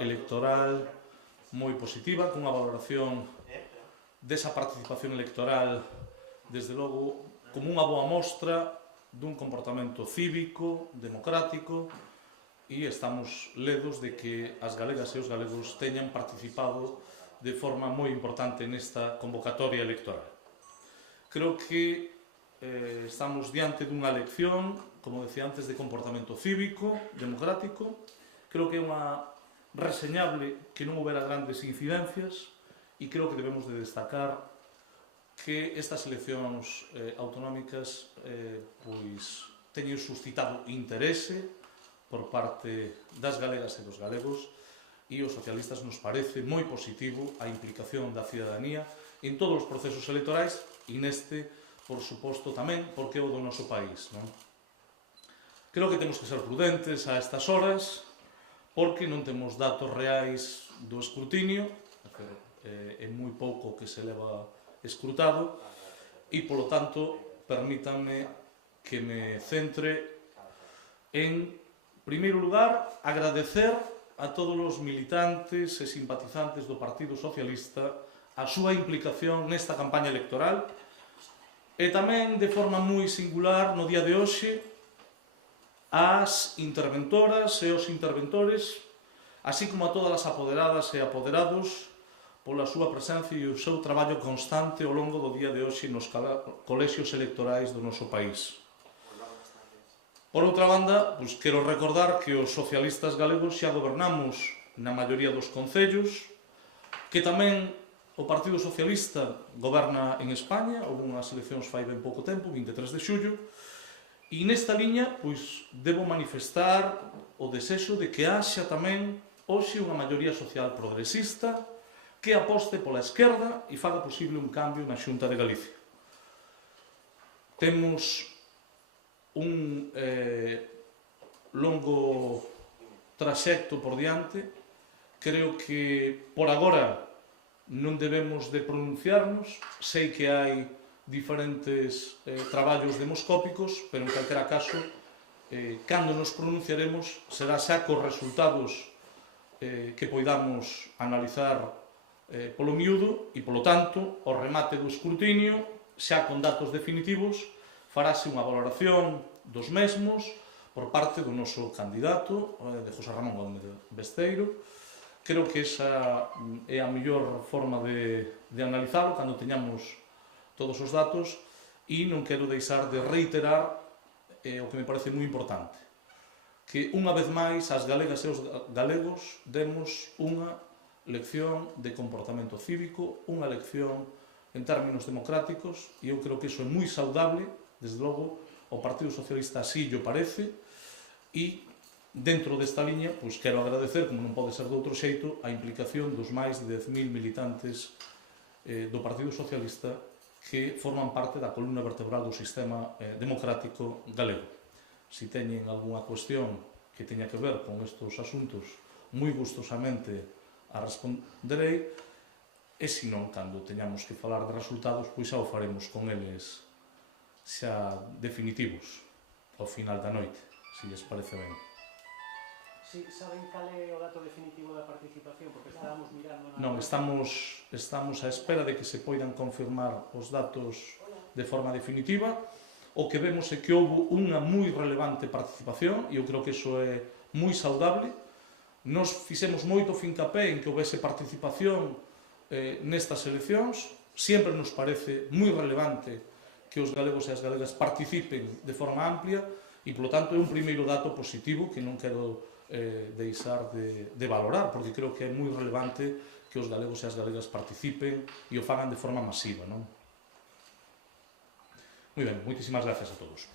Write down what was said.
electoral moi positiva, cunha valoración desa participación electoral, desde logo, como unha boa mostra dun comportamento cívico, democrático, e estamos ledos de que as galegas e os galegos teñan participado de forma moi importante nesta convocatoria electoral. Creo que estamos diante dunha lección, como decía antes, de comportamento cívico, democrático. Creo que é unha reseñable que non houbera grandes incidencias e creo que debemos de destacar que estas eleccións autonómicas pois teñen suscitado interese por parte das galegas e dos galegos e os socialistas nos parece moi positivo a implicación da cidadanía en todos os procesos electorais e neste, por suposto, tamén porque é o do noso país, non? Creo que temos que ser prudentes a estas horas porque non temos datos reais do escrutinio, é moi pouco que se leva escrutado e, polo tanto, permítanme que me centre en primeiro lugar, agradecer a todos os militantes e simpatizantes do Partido Socialista a súa implicación nesta campaña electoral e tamén, de forma moi singular, no día de hoxe, ás interventoras e os interventores, así como a todas as apoderadas e apoderados pola súa presencia e o seu traballo constante ao longo do día de hoxe nos colexios electorais do noso país. Por outra banda, quero recordar que os socialistas galegos xa gobernamos na maioría dos concellos, que tamén o Partido Socialista goberna en España, houve unhas eleccións fai ben pouco tempo, 23 de xullo, e nesta liña debo manifestar o desexo de que haxa tamén hoxe unha maioría social progresista que aposte pola esquerda e faga posible un cambio na Xunta de Galicia. Temos un longo traxecto por diante. Creo que por agora non debemos de pronunciarnos. Sei que hai diferentes traballos demoscópicos, pero en calquera caso, cando nos pronunciaremos será xa cos resultados que poidamos analizar polo miúdo e, polo tanto, ao remate do escrutinio, xa con datos definitivos, farase unha valoración dos mesmos por parte do noso candidato, de José Ramón Gómez Besteiro. Creo que esa é a mellor forma de analizarlo cando teñamos todos os datos e non quero deixar de reiterar o que me parece moi importante, que unha vez máis as galegas e os galegos demos unha lección de comportamento cívico, unha lección en términos democráticos, e eu creo que iso é moi saudable. Desde logo, o Partido Socialista así llo parece, e dentro desta liña quero agradecer, como non pode ser de outro xeito, a implicación dos máis de 10.000 militantes do Partido Socialista que forman parte da columna vertebral do sistema democrático galego. Se teñen algunha cuestión que teña que ver con estes asuntos, moi gustosamente a responderei, e se non, cando teñamos que falar de resultados, xa o faremos con eles xa definitivos ao final da noite, se lles parece ben. Si saben cal é o dato definitivo da participación? Porque estábamos mirando... Non, estamos á espera de que se poidan confirmar os datos de forma definitiva. O que vemos é que houve unha moi relevante participación e eu creo que iso é moi saudable. Nos fixemos moito fincapé en que houvese participación nestas eleccións. Sempre nos parece moi relevante que os galegos e as galegas participen de forma amplia e, polo tanto, é un primeiro dato positivo que non quero deixar de valorar, porque creo que é moi relevante que os galegos e as galegas participen e o fagan de forma masiva, non? Moi ben, moitísimas gracias a todos.